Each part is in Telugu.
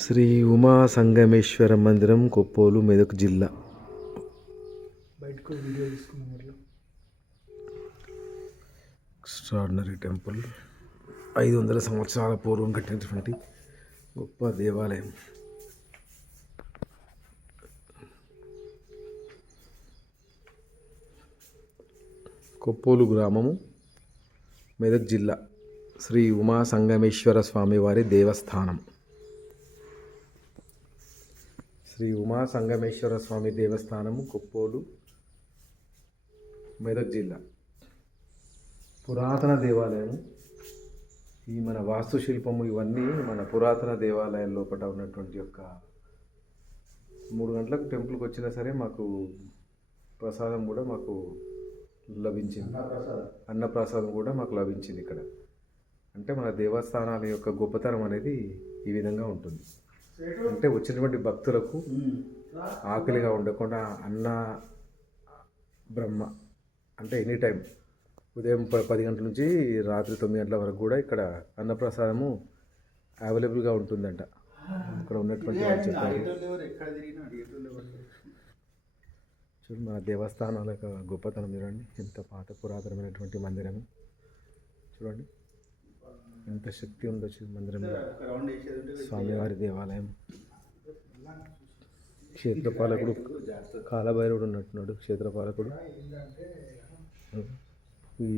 శ్రీ ఉమా సంగమేశ్వర మందిరం, కొప్పోలు, మెదక్ జిల్లా. బయటకు వీడియో తీసుకున్నాం. Extraordinary temple. 500 సంవత్సరాల పూర్వం కట్టినటువంటి గొప్ప దేవాలయం. కొప్పోలు గ్రామము, మెదక్ జిల్లా. శ్రీ ఉమా సంగమేశ్వర స్వామివారి దేవస్థానం. శ్రీ ఉమా సంగమేశ్వర స్వామి దేవస్థానము, కొప్పోలు, మెదక్ జిల్లా. పురాతన దేవాలయము. ఈ మన వాస్తుశిల్పము ఇవన్నీ మన పురాతన దేవాలయం లోపల ఉన్నటువంటి యొక్క 3 గంటలకు టెంపుల్కి వచ్చినా సరే మాకు ప్రసాదం కూడా మాకు లభించింది. అన్నప్రసాదం కూడా మాకు లభించింది ఇక్కడ. అంటే మన దేవస్థానాల యొక్క గొప్పతనం అనేది ఈ విధంగా ఉంటుంది. అంటే వచ్చినటువంటి భక్తులకు ఆకలిగా ఉండకుండా అన్న బ్రహ్మ అంటే ఎనీ టైం ఉదయం 10 గంటల నుంచి రాత్రి 9 గంటల వరకు కూడా ఇక్కడ అన్నప్రసాదము అవైలబుల్గా ఉంటుందంట. ఇక్కడ ఉన్నటువంటి వాళ్ళు చెప్పారు. చూడండి మన దేవస్థానాల యొక్క గొప్పతనం చూడండి. ఎంత పాత పురాతనమైనటువంటి మందిరము చూడండి. ఎంత శక్తి ఉండొచ్చు మందిరంలో. స్వామివారి దేవాలయం. క్షేత్రపాలకుడు కాలభైరవుడు ఉన్నట్టున్నాడు. క్షేత్రపాలకుడు.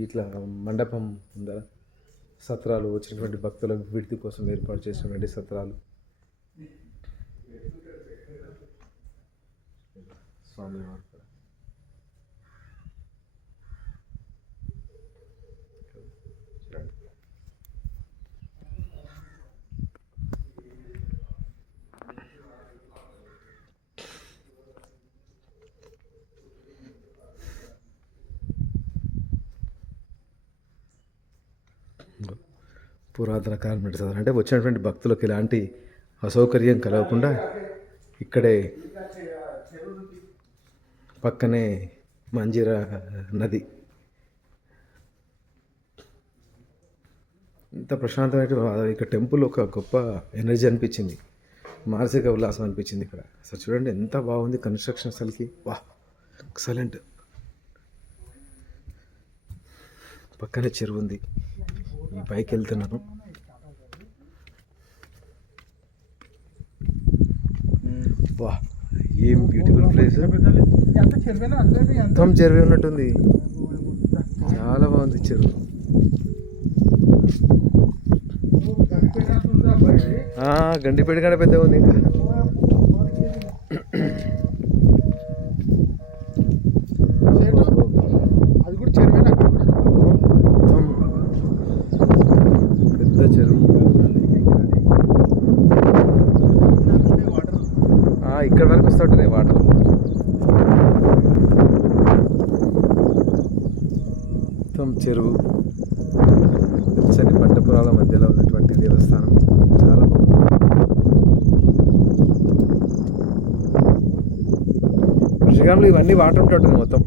ఇట్లా మండపం ఉందా, సత్రాలు వచ్చినటువంటి భక్తుల విడిది కోసం ఏర్పాటు చేసినటువంటి సత్రాలు. స్వామివారు పురాతన కాలం నడుస్తుంది. అంటే వచ్చినటువంటి భక్తులకు ఎలాంటి అసౌకర్యం కలగకుండా ఇక్కడే పక్కనే మంజీరా నది. ఇంత ప్రశాంతమైన ఇక్కడ టెంపుల్ ఒక గొప్ప ఎనర్జీ అనిపించింది. మానసిక ఉల్లాసం అనిపించింది ఇక్కడ. అసలు చూడండి ఎంత బాగుంది కన్స్ట్రక్షన్ అసలుకి. వా ఎక్సలెంట్. పక్కనే చెరువు ఉంది. ఈ పైకి వెళ్తున్నాను. వా ఏం బ్యూటిఫుల్ ప్లేస్. మొత్తం చెరువు ఉన్నట్టుంది. చాలా బాగుంది చెరువు. గండిపేట కంటే పెద్దగా ఉంది. ఇంకా అది కూడా చెరువేనా? పెద్ద చెరువు. ఇక్కడ వరకు వస్తుంటుంది వాటర్. మొత్తం చెరువు. పచ్చని పంట పొలాల మధ్యలో ఉన్నటువంటి దేవస్థానం. చాలా బాగుంది. వర్షకాలంలో ఇవన్నీ వాటర్ ఉంటుంటుంది మొత్తం.